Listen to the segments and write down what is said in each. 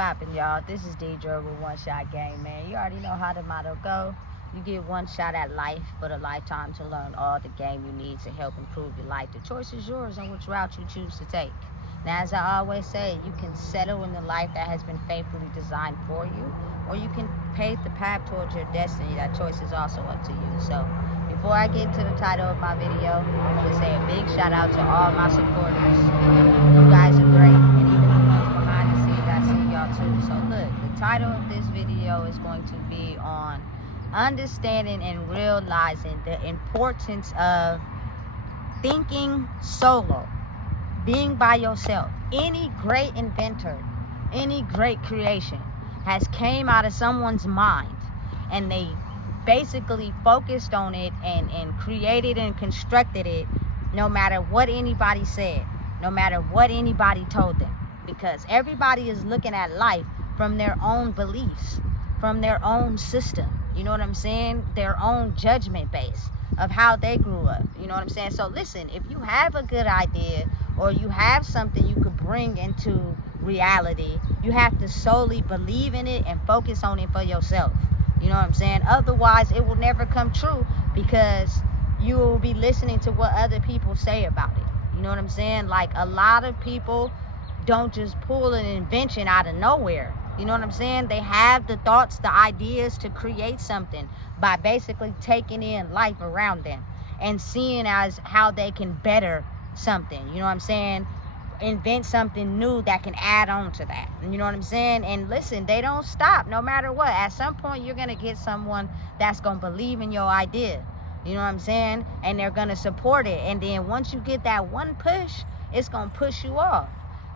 Poppin', y'all. This is Deidre with One Shot Game, man. You already know how the motto go. You get one shot at life, but a lifetime to learn all the game you need to help improve your life. The choice is yours on which route you choose to take. Now, as I always say, you can settle in the life that has been faithfully designed for you, or you can pave the path towards your destiny. That choice is also up to you. So, before I get to the title of my video, I want to say a big shout out to all my supporters. You guys are great, and even the ones behind the scenes, I see y'all too. So look, the title of this video is going to be on understanding and realizing the importance of thinking solo, being by yourself. Any great inventor, any great creation has came out of someone's mind, and they basically focused on it and created and constructed it, no matter what anybody said, no matter what anybody told them, because everybody is looking at life from their own beliefs, from their own system, you know what I'm saying, their own judgment base of how they grew up, you know what I'm saying. So listen, if you have a good idea or you have something you could bring into reality, you have to solely believe in it and focus on it for yourself, you know what I'm saying. Otherwise it will never come true, because you will be listening to what other people say about it, you know what I'm saying. Like, a lot of people don't just pull an invention out of nowhere, you know what I'm saying. They have the thoughts, the ideas to create something by basically taking in life around them and seeing as how they can better something, you know what I'm saying, invent something new that can add on to that, you know what I'm saying. And listen, they don't stop no matter what. At some point you're gonna get someone that's gonna believe in your idea, you know what I'm saying, and they're gonna support it. And then once you get that one push, it's gonna push you off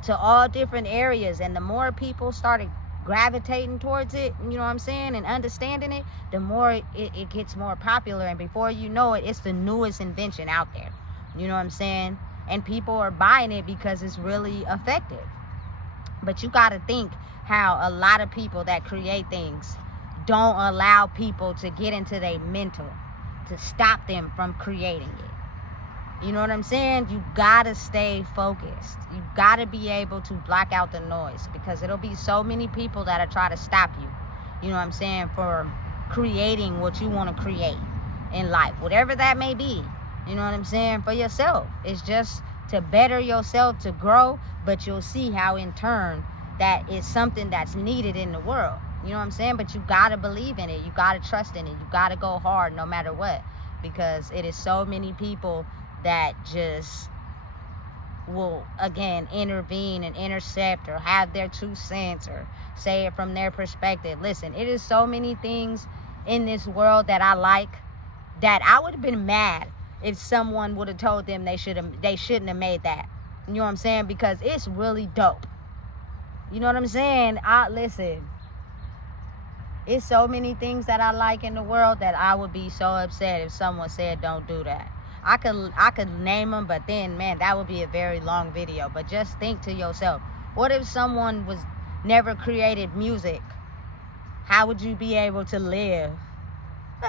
to all different areas. And the more people started gravitating towards it, you know what I'm saying, and understanding it, the more it gets more popular. And before you know it, it's the newest invention out there, you know what I'm saying. And people are buying it because it's really effective. But you got to think how a lot of people that create things don't allow people to get into their mental to stop them from creating it. You know what I'm saying? You got to stay focused. You got to be able to block out the noise, because it'll be so many people that'll try to stop you, you know what I'm saying, for creating what you want to create in life, whatever that may be. You know what I'm saying? For yourself. It's just to better yourself, to grow. But you'll see how in turn that is something that's needed in the world. You know what I'm saying? But you got to believe in it. You got to trust in it. You got to go hard no matter what. Because it is so many people that just will, again, intervene and intercept or have their 2 cents or say it from their perspective. Listen, it is so many things in this world that I like, that I would have been mad if someone would have told them they shouldn't have made that. You know what I'm saying? Because it's really dope. You know what I'm saying? Listen, it's so many things that I like in the world that I would be so upset if someone said don't do that. I could name them, but then, man, that would be a very long video. But just think to yourself, what if someone was never created music? How would you be able to live?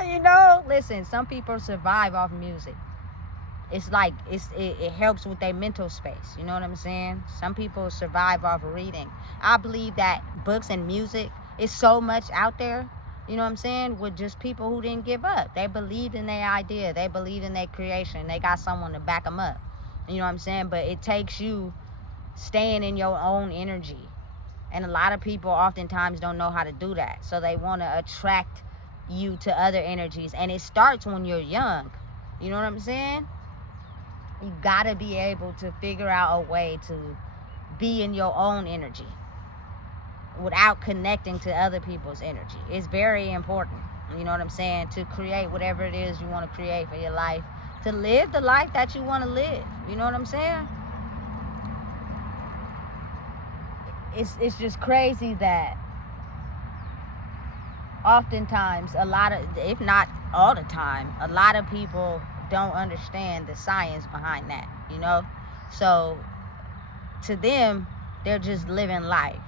You know, listen, some people survive off music. It's like it helps with their mental space, you know what I'm saying. Some people survive off reading. I believe that books and music is so much out there, you know what I'm saying, with just people who didn't give up. They believed in their idea, they believed in their creation, they got someone to back them up, you know what I'm saying. But it takes you staying in your own energy, and a lot of people oftentimes don't know how to do that, so they want to attract you to other energies. And it starts when you're young, you know what I'm saying. You gotta be able to figure out a way to be in your own energy without connecting to other people's energy. It's very important, you know what I'm saying, to create whatever it is you want to create for your life, to live the life that you want to live, you know what I'm saying. It's just crazy that oftentimes, a lot of, if not all the time, a lot of people don't understand the science behind that, you know. So to them, they're just living life.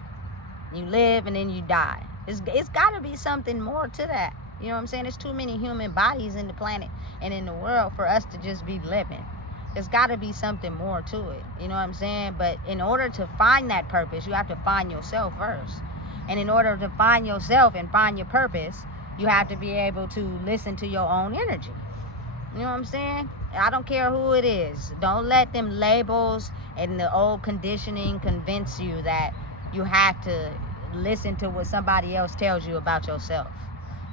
You live and then you die. It's got to be something more to that, you know what I'm saying. There's too many human bodies in the planet and in the world for us to just be living. There's got to be something more to it, you know what I'm saying. But in order to find that purpose, you have to find yourself first. And in order to find yourself and find your purpose, you have to be able to listen to your own energy. You know what I'm saying? I don't care who it is. Don't let them labels and the old conditioning convince you that you have to listen to what somebody else tells you about yourself.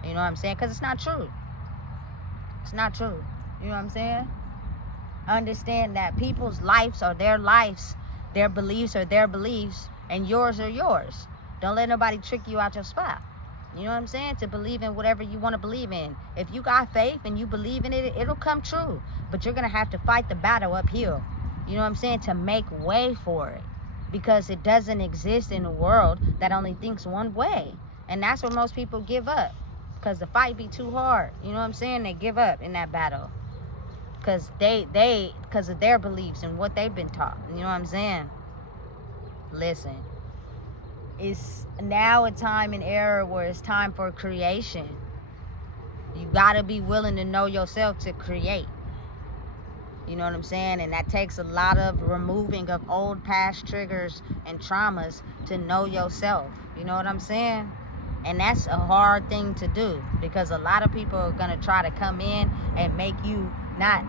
You know what I'm saying? Because it's not true. It's not true. You know what I'm saying? Understand that people's lives are their lives, their beliefs are their beliefs, and yours are yours. Don't let nobody trick you out your spot. You know what I'm saying? To believe in whatever you want to believe in. If you got faith and you believe in it, it'll come true. But you're going to have to fight the battle uphill. You know what I'm saying? To make way for it. Because it doesn't exist in a world that only thinks one way. And that's where most people give up. Because the fight be too hard. You know what I'm saying? They give up in that battle. Because because of their beliefs and what they've been taught. You know what I'm saying? Listen. It's now a time and era where it's time for creation. You gotta be willing to know yourself to create. You know what I'm saying? And that takes a lot of removing of old past triggers and traumas to know yourself. You know what I'm saying? And that's a hard thing to do, because a lot of people are gonna try to come in and make you not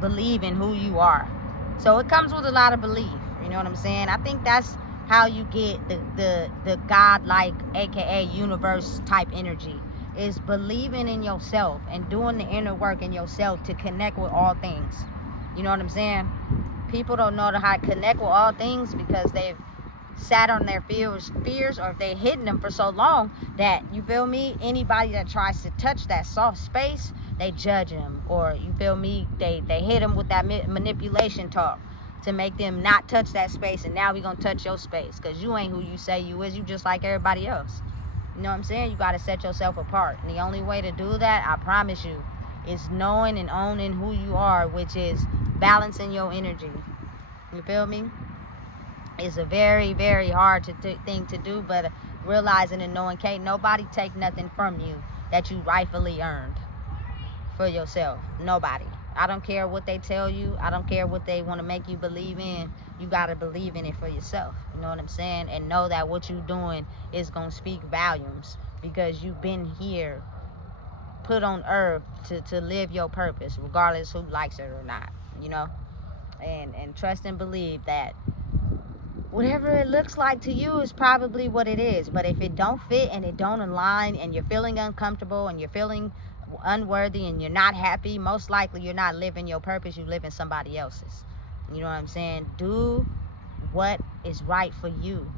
believe in who you are. So it comes with a lot of belief. You know what I'm saying? I think that's how you get the God-like, aka universe type energy, is believing in yourself and doing the inner work in yourself to connect with all things. You know what I'm saying? People don't know how to connect with all things because they've sat on their fears, or if they've hidden them for so long that, you feel me, anybody that tries to touch that soft space, they judge them, or, you feel me, they hit them with that manipulation talk to make them not touch that space. And now we gonna touch your space because you ain't who you say you is. You just like everybody else. You know what I'm saying? You got to set yourself apart, and the only way to do that, I promise you, is knowing and owning who you are, which is balancing your energy. You feel me? It's a very, very hard thing to do, but realizing and knowing, can't nobody take nothing from you that you rightfully earned for yourself. Nobody. I don't care what they tell you. I don't care what they want to make you believe in. You got to believe in it for yourself. You know what I'm saying? And know that what you're doing is going to speak volumes, because you've been here, put on earth to live your purpose, regardless who likes it or not, you know? And trust and believe that whatever it looks like to you is probably what it is. But if it don't fit and it don't align, and you're feeling uncomfortable and you're feeling unworthy and you're not happy, most likely you're not living your purpose, you're living somebody else's. You know what I'm saying? Do what is right for you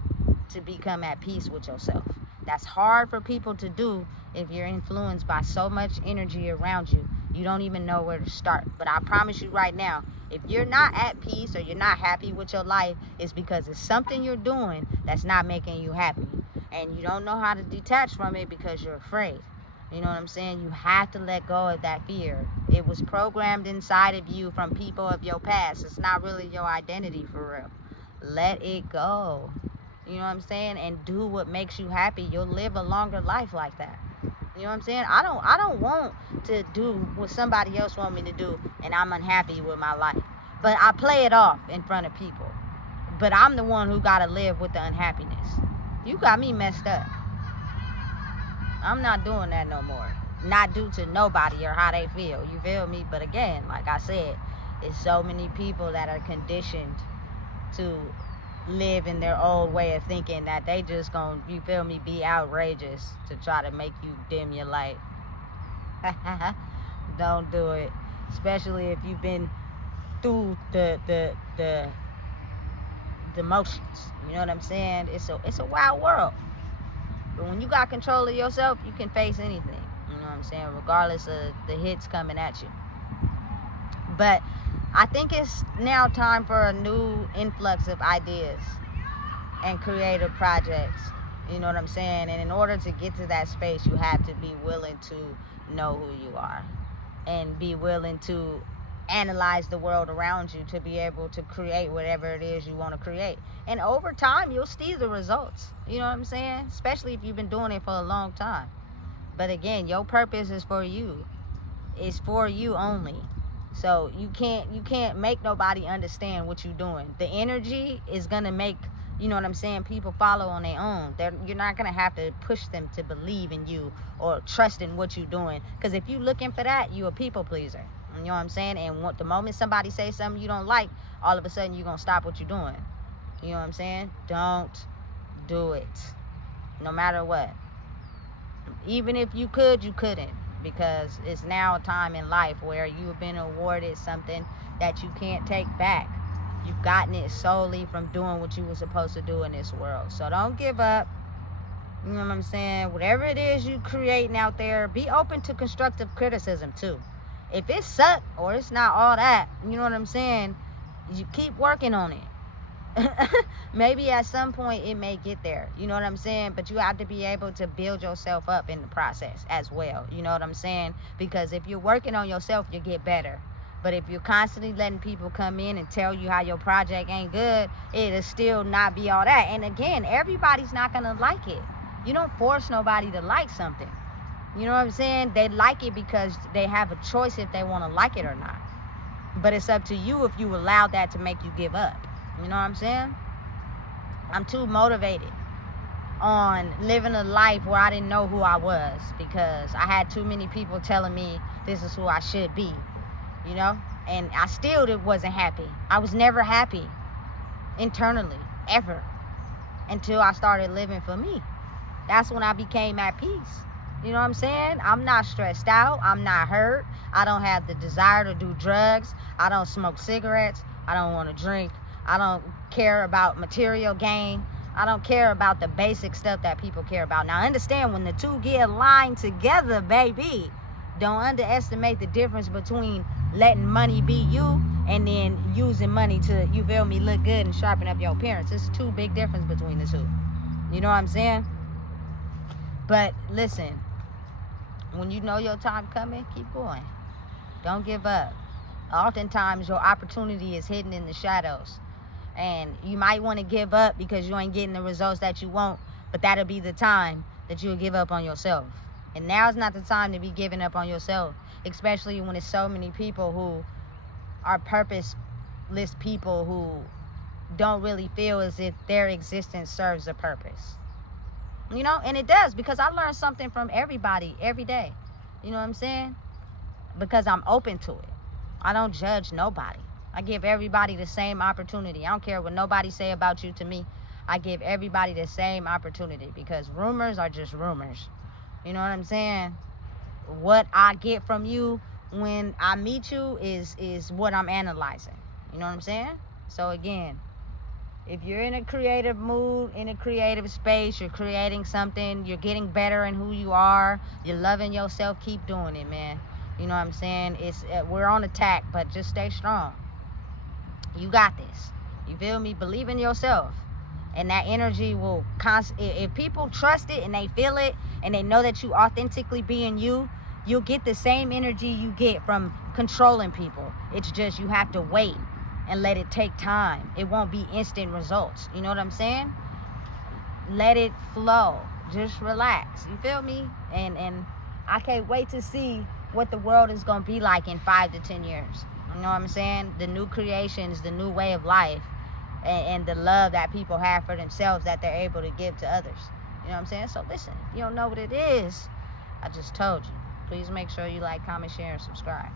to become at peace with yourself. That's hard for people to do if you're influenced by so much energy around you. You don't even know where to start. But I promise you right now, if you're not at peace or you're not happy with your life, it's because it's something you're doing that's not making you happy. And you don't know how to detach from it because you're afraid. You know what I'm saying? You have to let go of that fear. It was programmed inside of you from people of your past. It's not really your identity for real. Let it go. You know what I'm saying? And do what makes you happy. You'll live a longer life like that. You know what I'm saying? I don't want to do what somebody else want me to do and I'm unhappy with my life. But I play it off in front of people. But I'm the one who got to live with the unhappiness. You got me messed up. I'm not doing that no more. Not due to nobody or how they feel. You feel me? But again, like I said, it's so many people that are conditioned to live in their old way of thinking that they just gonna, you feel me, be outrageous to try to make you dim your light. Don't do it. Especially if you've been through the motions. You know what I'm saying? It's a wild world. But when you got control of yourself, you can face anything. You know what I'm saying? Regardless of the hits coming at you. But I think it's now time for a new influx of ideas and creative projects. You know what I'm saying? And in order to get to that space, you have to be willing to know who you are and be willing to analyze the world around you to be able to create whatever it is you want to create. And over time, you'll see the results. You know what I'm saying? Especially if you've been doing it for a long time. But again, your purpose is for you. It's for you only. So you can't make nobody understand what you're doing. The energy is gonna make You know what I'm saying? People follow on their own. You're not going to have to push them to believe in you or trust in what you're doing. Because if you're looking for that, you're a people pleaser. You know what I'm saying? And the moment somebody says something you don't like, all of a sudden you're going to stop what you're doing. You know what I'm saying? Don't do it. No matter what. Even if you could, you couldn't. Because it's now a time in life where you've been awarded something that you can't take back. You've gotten it solely from doing what you were supposed to do in this world. So don't give up. You know what I'm saying? Whatever it is you creating out there, be open to constructive criticism too. If it sucks or it's not all that, you know what I'm saying? You keep working on it. Maybe at some point it may get there. You know what I'm saying? But you have to be able to build yourself up in the process as well. You know what I'm saying? Because if you're working on yourself, you get better. But if you're constantly letting people come in and tell you how your project ain't good, it'll still not be all that. And again, everybody's not going to like it. You don't force nobody to like something. You know what I'm saying? They like it because they have a choice if they want to like it or not. But it's up to you if you allow that to make you give up. You know what I'm saying? I'm too motivated on living a life where I didn't know who I was because I had too many people telling me this is who I should be. You know, and I still wasn't happy. I was never happy internally, ever, until I started living for me. That's when I became at peace. You know what I'm saying? I'm not stressed out. I'm not hurt. I don't have the desire to do drugs. I don't smoke cigarettes. I don't want to drink. I don't care about material gain. I don't care about the basic stuff that people care about. Now, understand when the two get aligned together, baby, don't underestimate the difference between letting money be you and then using money to, you feel me, look good and sharpen up your appearance. There's two big difference between the two. You know what I'm saying? But listen, when you know your time coming, keep going. Don't give up. Oftentimes your opportunity is hidden in the shadows. And you might want to give up because you ain't getting the results that you want, but that'll be the time that you'll give up on yourself. And now's not the time to be giving up on yourself, especially when it's so many people who are purposeless people who don't really feel as if their existence serves a purpose. You know, and it does, because I learn something from everybody every day. You know what I'm saying? Because I'm open to it. I don't judge nobody. I give everybody the same opportunity. I don't care what nobody say about you to me. I give everybody the same opportunity because rumors are just rumors. You know what I'm saying? What I get from you when I meet you is what I'm analyzing. You know what I'm saying? So again, if you're in a creative mood, in a creative space, you're creating something, you're getting better in who you are, you're loving yourself, keep doing it, man. You know what I'm saying? We're on attack, but just stay strong. You got this. You feel me? Believe in yourself. And that energy will if people trust it and they feel it and they know that you authentically being you, you'll get the same energy you get from controlling people. It's just you have to wait and let it take time. It won't be instant results. You know what I'm saying? Let it flow. Just relax. You feel me? And I can't wait to see what the world is going to be like in 5 to 10 years. You know what I'm saying? The new creations, the new way of life, and the love that people have for themselves that they're able to give to others. You know what I'm saying? So listen, if you don't know what it is, I just told you. Please make sure you like, comment, share, and subscribe.